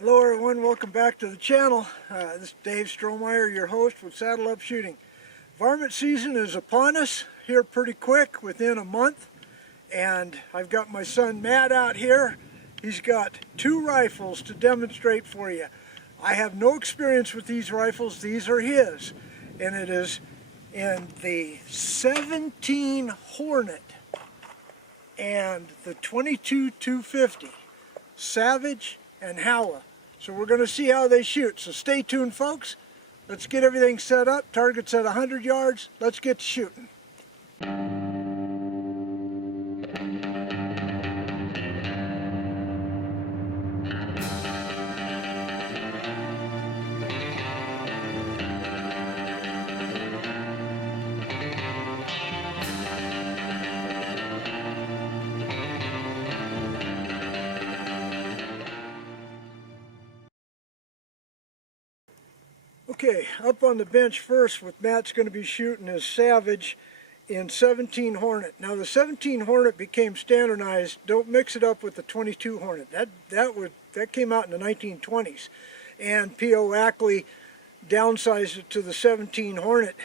Hello everyone, welcome back to the channel. This is Dave Strohmeyer, your host with Saddle Up Shooting. Varmint season is upon us here pretty quick, within a month. And I've got my son Matt out here. He's got two rifles to demonstrate for you. I have no experience with these rifles, these are his. And it is in the 17 Hornet and the 22-250, Savage and Howa. So we're going to see how they shoot. So stay tuned, folks. Let's get everything set up. Target's at 100 yards. Let's get to shooting. Okay, up on the bench first with Matt's going to be shooting his Savage in 17 Hornet. Now the 17 Hornet became standardized. Don't mix it up with the 22 Hornet. That came out in the 1920s, and P.O. Ackley downsized it to the 17 Hornet,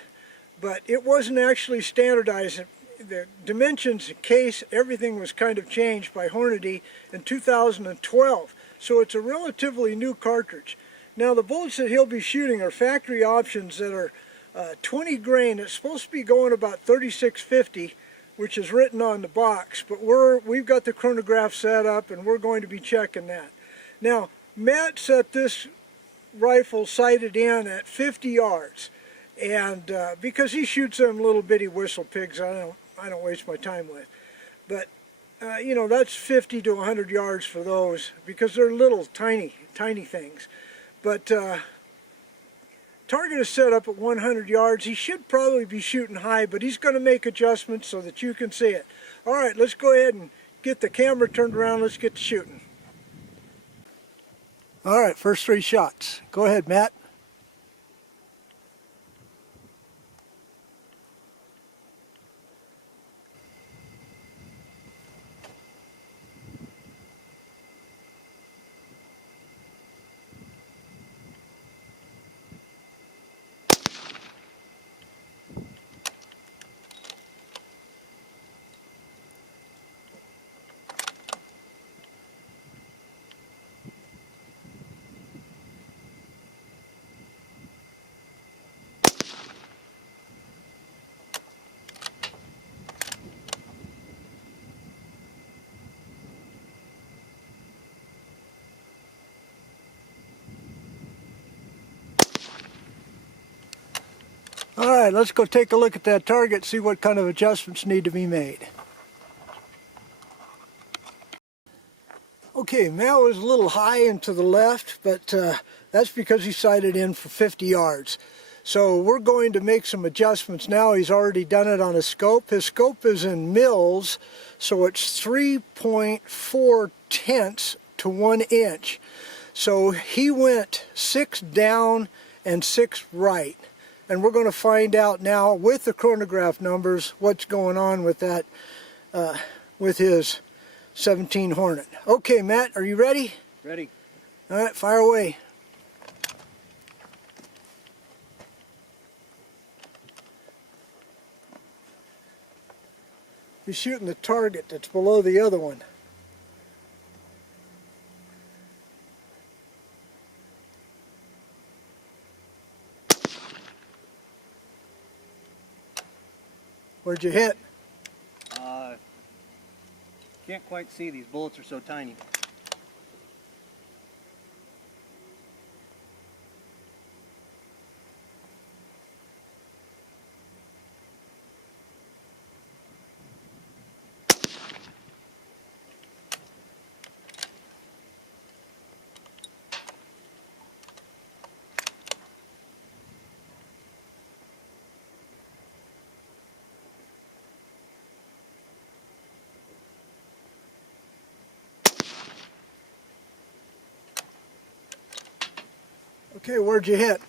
but it wasn't actually standardized. The dimensions, case, everything was kind of changed by Hornady in 2012, so it's a relatively new cartridge. Now the bullets that he'll be shooting are factory options that are 20 grain. It's supposed to be going about 3650, which is written on the box, but we've got the chronograph set up and we're going to be checking that. Now Matt set this rifle sighted in at 50 yards, and because he shoots them little bitty whistle pigs, I don't waste my time with. But you know, that's 50 to 100 yards for those because they're little tiny things. But target is set up at 100 yards. He should probably be shooting high, but he's going to make adjustments so that you can see it. All right, let's go ahead and get the camera turned around. Let's get to shooting. All right, first three shots. Go ahead, Matt. All right, let's go take a look at that target, see what kind of adjustments need to be made. Okay, Matt was a little high and to the left, but that's because he sighted in for 50 yards. So we're going to make some adjustments now. He's already done it on his scope. His scope is in mils, so it's 3.4 tenths to 1 inch. So he went 6 down and 6 right. And we're going to find out now with the chronograph numbers what's going on with that, with his 17 Hornet. Okay, Matt, are you ready? Ready. All right, fire away. He's shooting the target that's below the other one. Where'd you hit? Can't quite see, these bullets are so tiny. Okay, where'd you hit?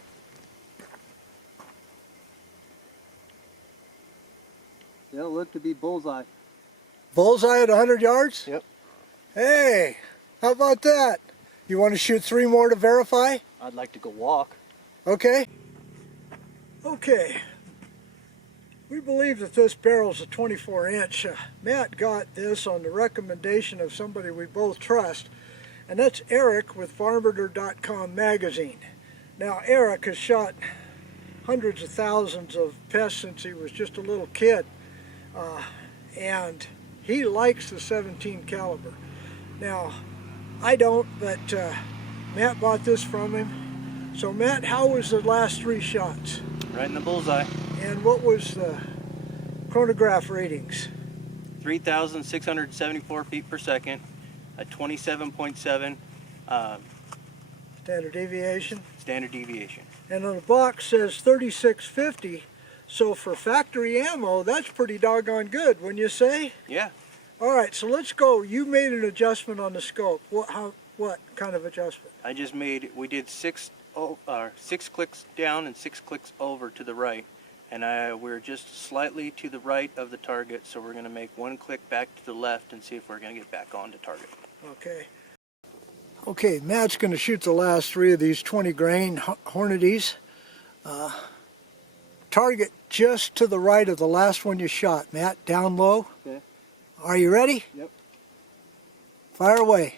It'll look to be bullseye. Bullseye at 100 yards? Yep. Hey, how about that? You want to shoot 3 more to verify? I'd like to go walk. Okay. Okay. We believe that this barrel's a 24-inch. Matt got this on the recommendation of somebody we both trust, and that's Eric with Varminter.com magazine. Now, Eric has shot hundreds of thousands of pests since he was just a little kid, and he likes the 17 caliber. Now, I don't, but Matt bought this from him. So Matt, how was the last 3 shots? Right in the bullseye. And what was the chronograph ratings? 3,674 feet per second, a 27.7 Standard deviation. standard deviation. And on the box says 3650, so for factory ammo, that's pretty doggone good, wouldn't you say? Yeah. All right, so let's go. You made an adjustment on the scope. What kind of adjustment? I just made, we did 6 clicks down and 6 clicks over to the right. And we're just slightly to the right of the target, so we're going to make 1 click back to the left and see if we're going to get back on to target. Okay. Okay, Matt's going to shoot the last 3 of these 20 grain Horneties. Target just to the right of the last one you shot, Matt, down low. Okay. Are you ready? Yep. Fire away.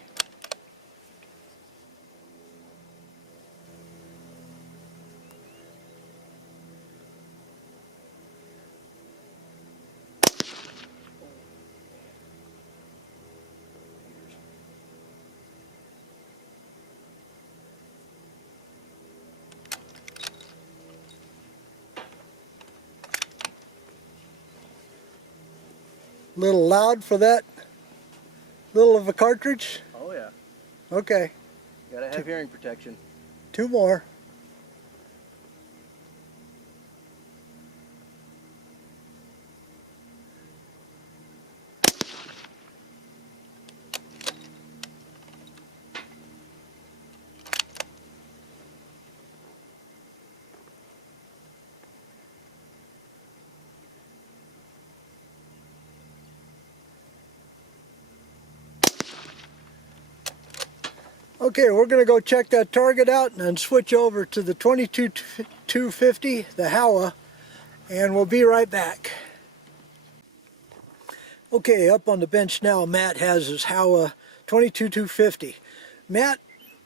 Little loud for that little of a cartridge? Oh yeah. Okay, Gotta have hearing protection. 2 more. Okay, we're going to go check that target out and then switch over to the 22-250, the Howa, and we'll be right back. Okay, up on the bench now, Matt has his Howa 22-250. Matt,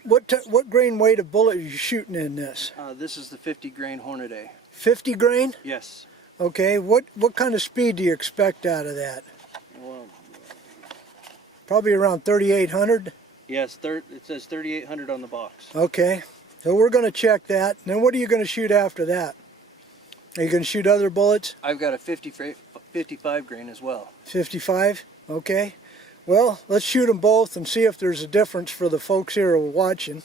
what grain weight of bullet are you shooting in this? This is the 50 grain Hornet A. 50 grain? Yes. Okay, what kind of speed do you expect out of that? Well, Probably around 3,800? yes, it says 3,800 on the box. Okay, so we're going to check that. Then what are you going to shoot after that? Are you going to shoot other bullets? I've got a 55 grain as well. 55? Okay. Well, let's shoot them both and see if there's a difference for the folks here who are watching,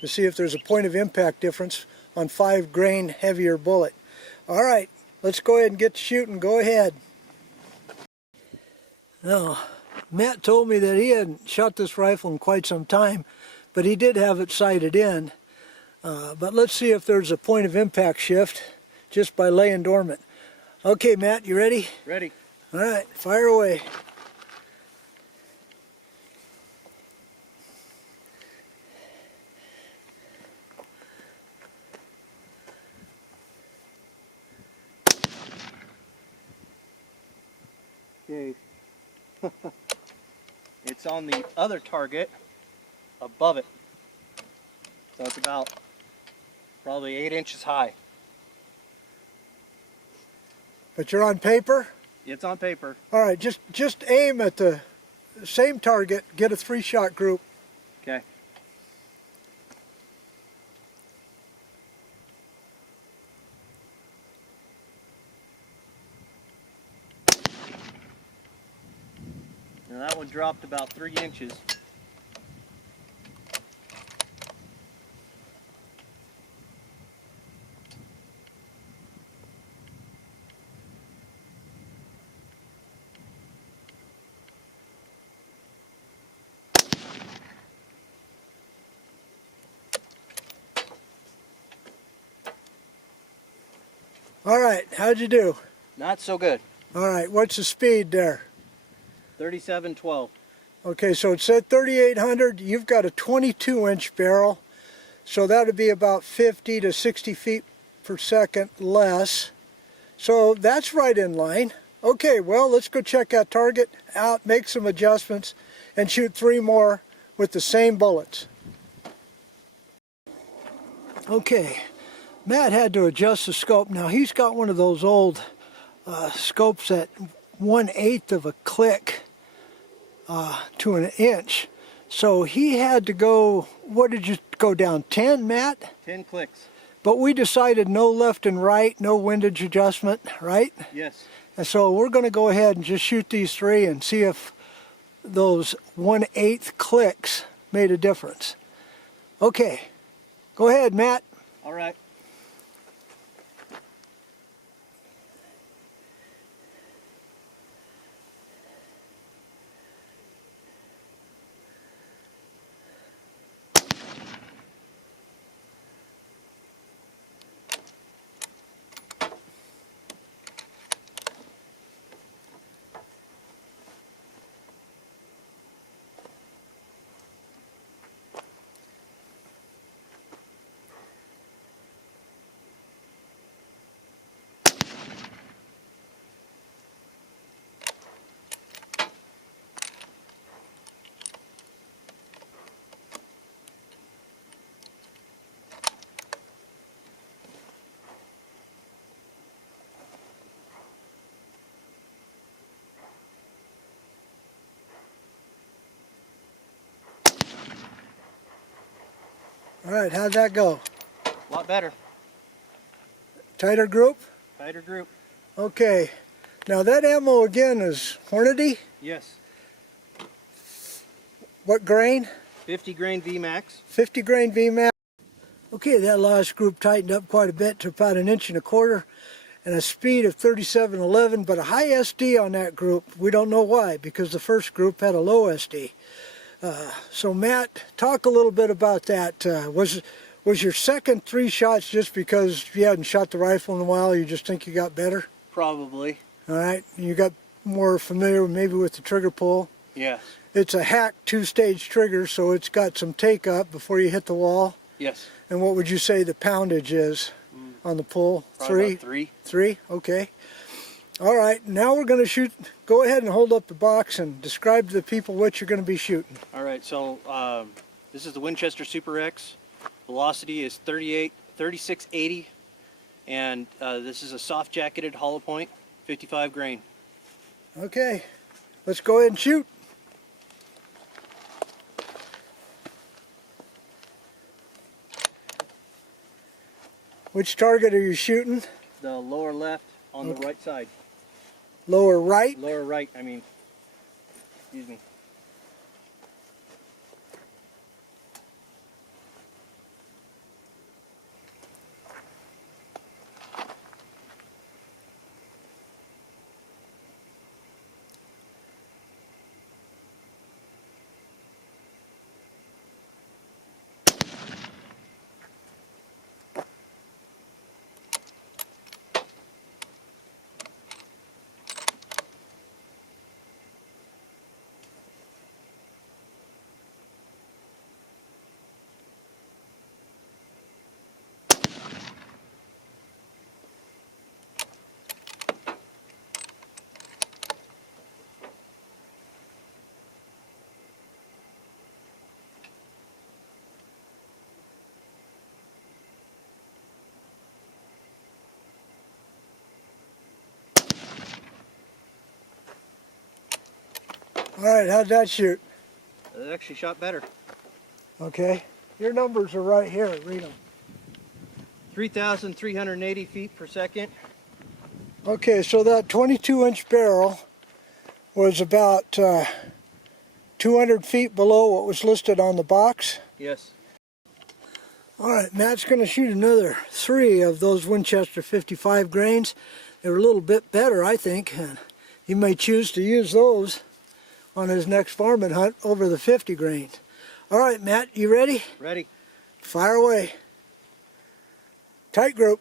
to see if there's a point of impact difference on 5 grain heavier bullet. All right, let's go ahead and get to shooting. Go ahead. Now, Matt told me that he hadn't shot this rifle in quite some time, but he did have it sighted in. But let's see if there's a point of impact shift just by laying dormant. Okay, Matt, you ready? Ready. All right, fire away. Okay. It's on the other target above it. So it's about probably 8 inches high. But you're on paper? It's on paper. All right, just aim at the same target, get a 3-shot group. Okay. Now that one dropped about 3 inches. All right, how'd you do? Not so good. All right, what's the speed there? 37.12. Okay, so it said 3,800. You've got a 22-inch barrel, so that would be about 50 to 60 feet per second less. So that's right in line. Okay, well, let's go check that target out, make some adjustments, and shoot 3 more with the same bullets. Okay, Matt had to adjust the scope. Now, he's got one of those old scopes at 1/8 of a click to an inch. So he had to go, what did you go down, 10, Matt? 10 clicks. But we decided no left and right, no windage adjustment, right? Yes. And so we're going to go ahead and just shoot these 3 and see if those 1/8 clicks made a difference. Okay, go ahead, Matt. All right. All right, how'd that go? A lot better. Tighter group? Tighter group. Okay. Now that ammo again is Hornety. Yes. What grain? 50 grain VMAX. 50 grain VMAX. Okay, that last group tightened up quite a bit to about 1.25 inches and a speed of 3711, but a high SD on that group. We don't know why, because the first group had a low SD. So Matt, talk a little bit about that. Was your second 3 shots just because you hadn't shot the rifle in a while, you just think you got better? Probably. All right, you got more familiar maybe with the trigger pull? Yes. It's a hack 2-stage trigger, so it's got some take up before you hit the wall. Yes. And what would you say the poundage is on the pull? Probably about 3. 3? Okay. All right, now we're going to shoot. Go ahead and hold up the box and describe to the people what you're going to be shooting. All right, so this is the Winchester Super X. Velocity is 3680, and this is a soft jacketed hollow point, 55 grain. Okay, let's go ahead and shoot. Which target are you shooting? The lower left on the right side. Lower right? Lower right, I mean. Excuse me. All right, how'd that shoot? It actually shot better. Okay, your numbers are right here, read them. 3,380 feet per second. Okay, so that 22-inch barrel was about 200 feet below what was listed on the box. Yes. All right, Matt's going to shoot another 3 of those Winchester 55 grains. They were a little bit better, I think, and he may choose to use those on his next varmint hunt over the 50 grains. All right, Matt, you ready? Ready. Fire away. Tight group.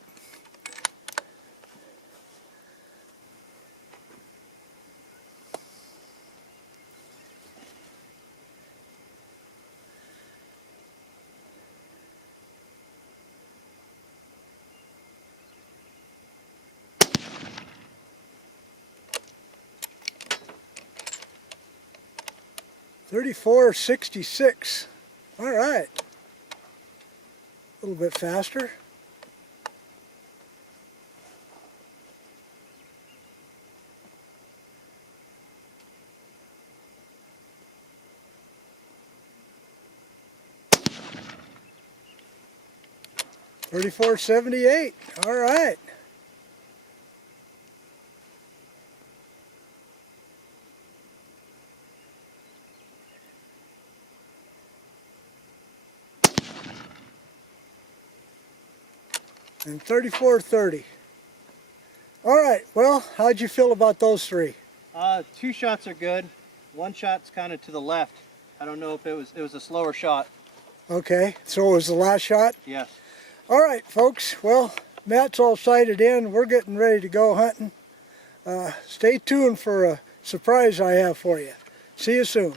34.66. All right. A little bit faster. $34.78. All right. And 34.30. All right. Well, how'd you feel about those three? 2 shots are good. 1 shot's kind of to the left. I don't know if it was a slower shot. Okay. So it was the last shot? Yes. All right, folks. Well, Matt's all sighted in. We're getting ready to go hunting. Stay tuned for a surprise I have for you. See you soon.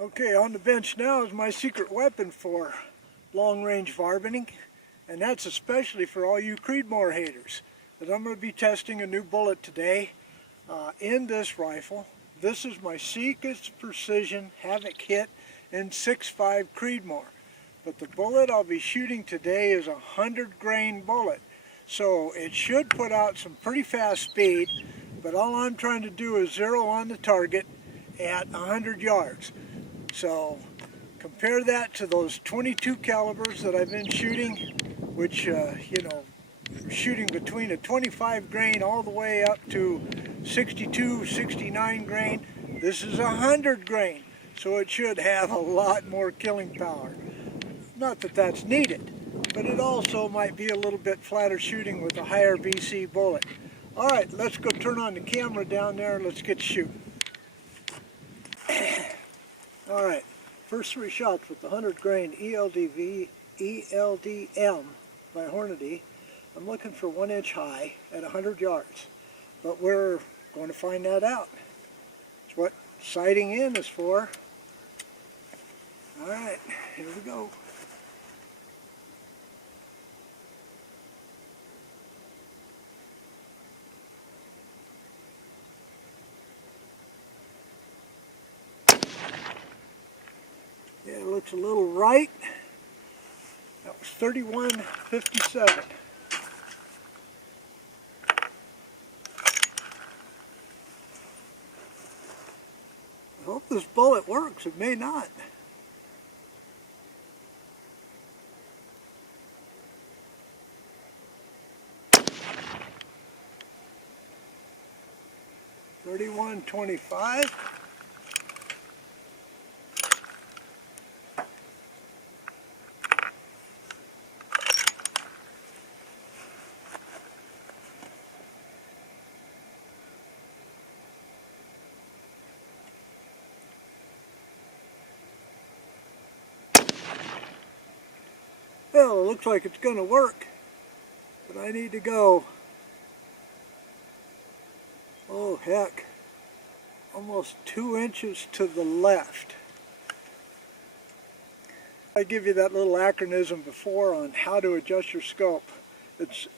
Okay, on the bench now is my secret weapon for long-range varminting, and that's especially for all you Creedmoor haters. But I'm going to be testing a new bullet today in this rifle. This is my Seekers Precision Havoc Hit in 6.5 Creedmoor. But the bullet I'll be shooting today is a 100-grain bullet. So it should put out some pretty fast speed, but all I'm trying to do is zero on the target at 100 yards. So compare that to those 22 calibers that I've been shooting, which, you know, shooting between a 25 grain all the way up to 62, 69 grain. This is 100 grain, so it should have a lot more killing power. Not that that's needed, but it also might be a little bit flatter shooting with a higher BC bullet. All right, let's go turn on the camera down there and let's get shooting. All right, first 3 shots with the 100 grain ELDM by Hornet. I'm looking for 1 inch high at 100 yards, but we're going to find that out. It's what sighting in is for. All right, here we go. Yeah, it looks a little right. That was 31.57. I hope this bullet works. It may not. $31.25. Well, it looks like it's going to work, but I need to go, oh heck, almost 2 inches to the left. I give you that little acronym before on how to adjust your scope. It's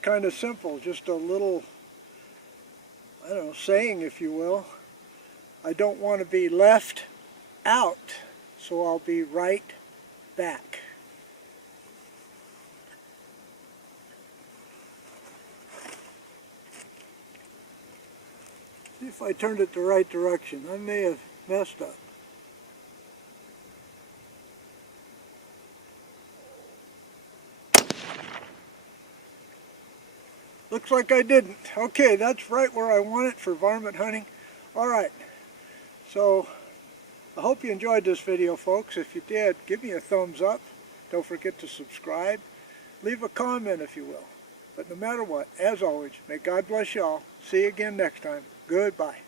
kind of simple, just a little, I don't know, saying, if you will. I don't want to be left out, so I'll be right back. See if I turned it the right direction. I may have messed up. Looks like I didn't. Okay, that's right where I want it for varmint hunting. Alright, so I hope you enjoyed this video, folks. If you did, give me a thumbs up. Don't forget to subscribe. Leave a comment if you will. But no matter what, as always, may God bless y'all. See you again next time. Goodbye.